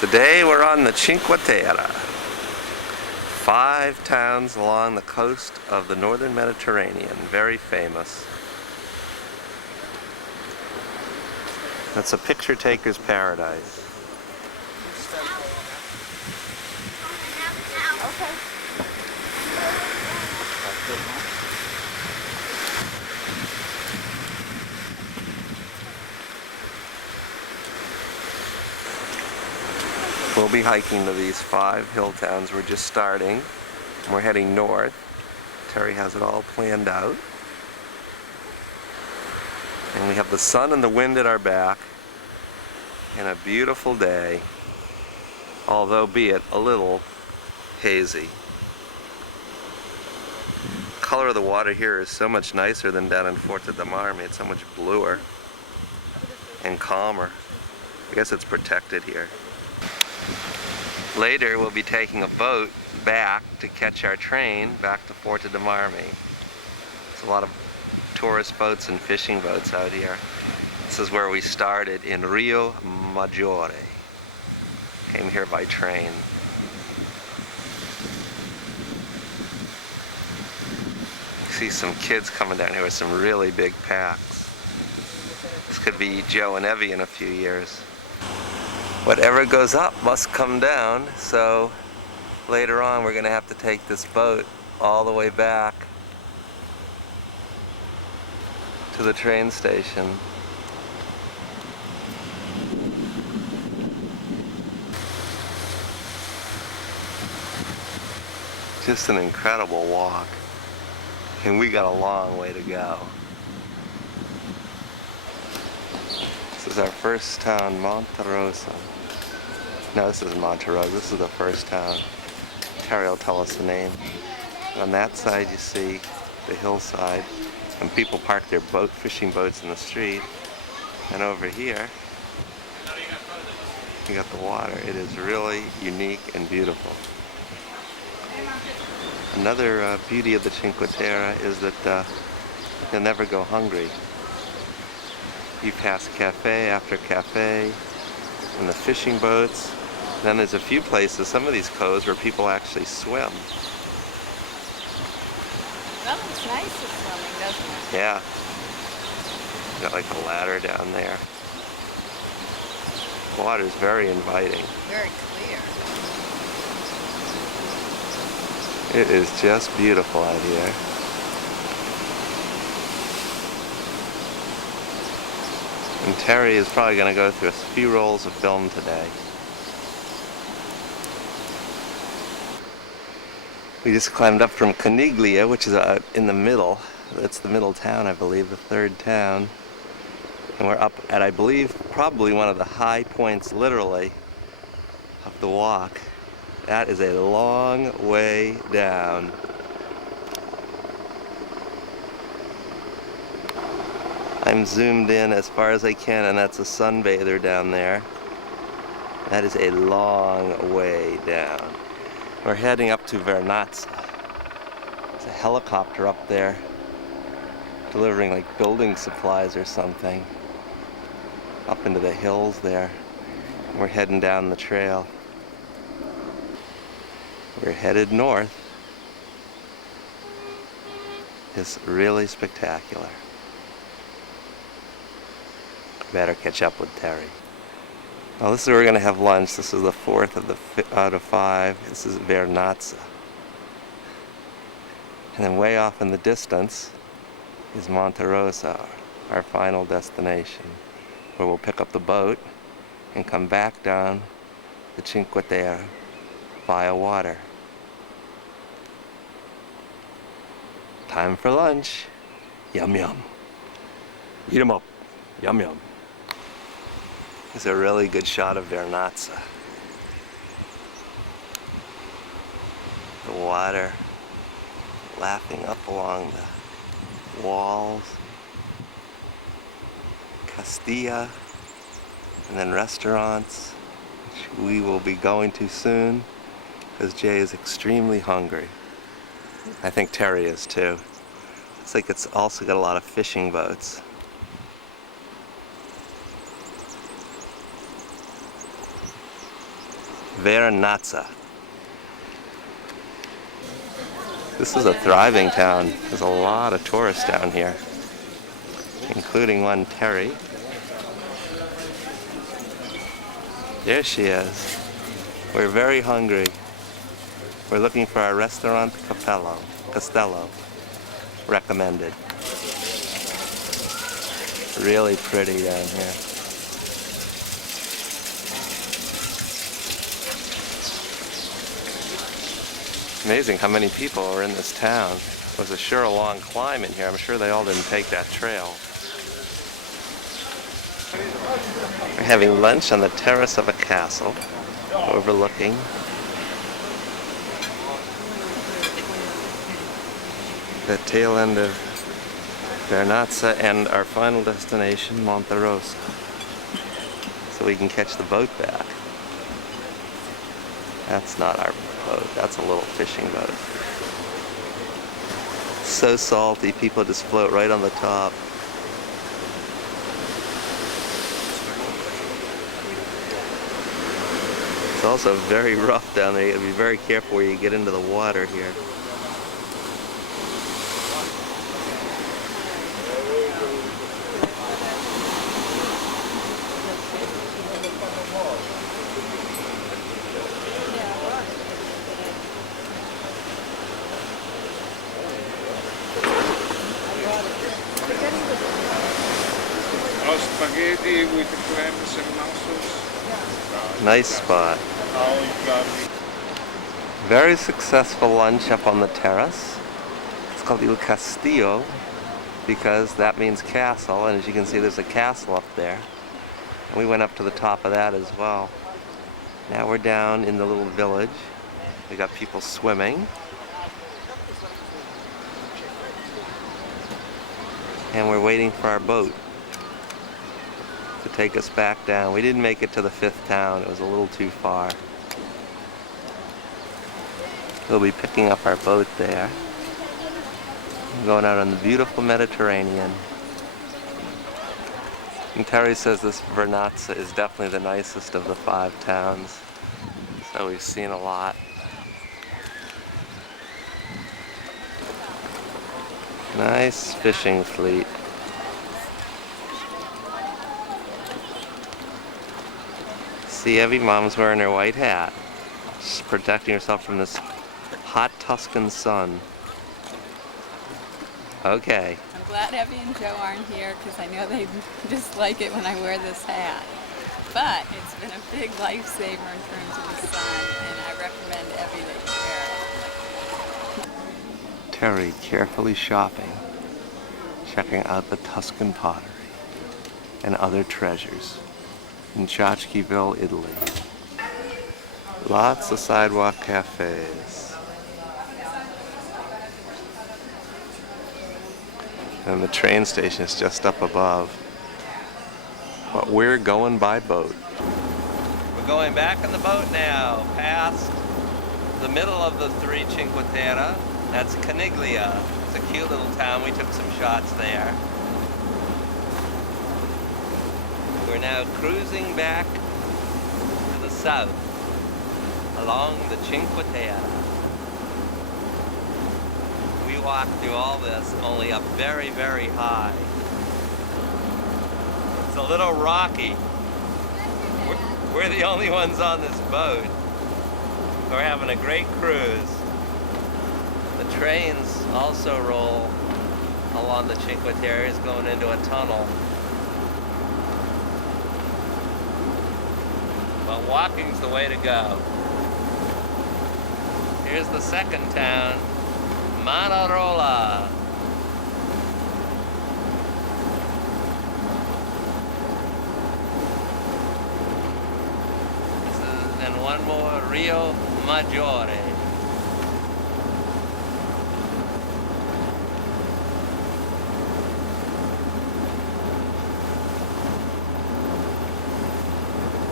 Today we're on the Cinque Terra, 5 towns along the coast of the northern Mediterranean, very famous. That's a picture taker's paradise. We'll be hiking to these 5 hill towns. We're just starting. We're heading north. Terry has it all planned out. And we have the sun and the wind at our back and a beautiful day, although be it a little hazy. The color of the water here is so much nicer than down in Terra. It's so much bluer and calmer. I guess it's protected here. Later we'll be taking a boat back to catch our train back to Terra. There's a lot of tourist boats and fishing boats out here. This is where we started, in Rio Maggiore. Came here by train. You see some kids coming down here with some really big packs. This could be Joe and Evie in a few years. Whatever goes up must come down, so later on we're going to have to take this boat all the way back to the train station. Just an incredible walk, and we got a long way to go. This is our first town, Monterosa. No, this is Monterosa. This is the first town. Terry will tell us the name. On that side you see the hillside, and people park their fishing boats in the street. And over here, you got the water. It is really unique and beautiful. Another beauty of the Cinque Terre is that you'll never go hungry. You pass cafe after cafe, and the fishing boats. And then there's a few places, some of these coves, where people actually swim. That looks nice for swimming, doesn't it? Yeah. Got like a ladder down there. The water's very inviting. Very clear. It is just beautiful out here. And Terry is probably going to go through a few rolls of film today. We just climbed up from Coniglia, which is out in the middle. That's the middle town, I believe, the 3rd town. And we're up at, I believe, probably one of the high points, literally, of the walk. That is a long way down. I'm zoomed in as far as I can, and that's a sunbather down there. That is a long way down. We're heading up to Vernazza. There's a helicopter up there delivering like building supplies or something up into the hills there. And we're heading down the trail. We're headed north. It's really spectacular. Better catch up with Terry. Well, this is where we're going to have lunch. This is the 4th out of 5. This is Vernazza. And then way off in the distance is Monterosa, our final destination, where we'll pick up the boat and come back down the Cinque Terre via water. Time for lunch. Yum yum. Eat 'em up. Yum yum. It's a really good shot of Vernazza. The water lapping up along the walls. Castilla, and then restaurants, which we will be going to soon, because Jay is extremely hungry. I think Terry is too. Looks like it's also got a lot of fishing boats. Vernazza. This is a thriving town. There's a lot of tourists down here, including one Terri. There she is. We're very hungry. We're looking for our restaurant Castello. Recommended. Really pretty down here. Amazing how many people are in this town. It was sure a long climb in here. I'm sure they all didn't take that trail. We're having lunch on the terrace of a castle overlooking the tail end of Vernazza and our final destination, Monterosa, so we can catch the boat back. That's not our boat, that's a little fishing boat. So salty, people just float right on the top. It's also very rough down there. You gotta be very careful where you get into the water here. Spaghetti with clams and mussels. Nice spot. Very successful lunch up on the terrace. It's called Il Castillo because that means castle, and as you can see there's a castle up there. And we went up to the top of that as well. Now we're down in the little village. We got people swimming. And we're waiting for our boat to take us back down. We didn't make it to the 5th town. It was a little too far. We'll be picking up our boat there. We're going out on the beautiful Mediterranean. And Terri says this Vernazza is definitely the nicest of the 5 towns. So we've seen a lot. Nice fishing fleet. See, Evie, Mom's wearing her white hat. She's protecting herself from this hot Tuscan sun. Okay. I'm glad Evie and Joe aren't here because I know they dislike it when I wear this hat. But it's been a big lifesaver in terms of the sun, and I recommend Evie that you wear it. Terri carefully shopping, checking out the Tuscan pottery and other treasures in Tchotchkeville, Italy. Lots of sidewalk cafes. And the train station is just up above. But we're going by boat. We're going back in the boat now, past the middle of the 3 Cinque Terre. That's Caniglia. It's a cute little town. We took some shots there. We're now cruising back to the south along the Cinque Terre. We walked through all this only up very, very high. It's a little rocky. We're the only ones on this boat. We're having a great cruise. The trains also roll along the Cinque Terre, is going into a tunnel. But walking's the way to go. Here's the second town, Manarola. This is, and one more, Rio Maggiore.